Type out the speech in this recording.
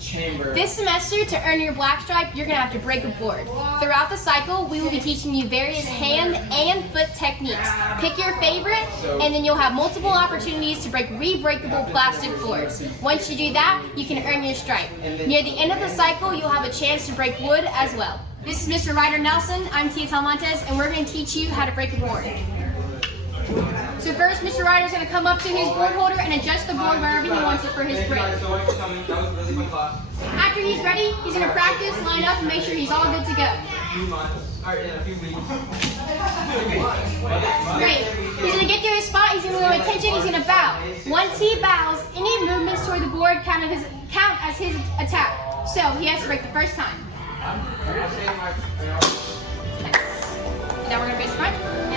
This semester, to earn your black stripe, you're going to have to break a board. Throughout the cycle, we will be teaching you various hand and foot techniques. Pick your favorite, and then you'll have multiple opportunities to break rebreakable plastic boards. Once you do that, you can earn your stripe. Near the end of the cycle, you'll have a chance to break wood as well. This is Mr. Ryder Nelson. I'm Tia Talmontes, and we're going to teach you how to break a board. So first, Mr. Ryder is going to come up to his board holder and adjust the board wherever he wants it for his break. After he's ready, he's going to practice, line up, and make sure he's all good to go. Great. He's going to get to his spot, he's going to go attention, he's going to bow. Once he bows, any movements toward the board count as his attack. So he has to break the first time. Now we're going to face front.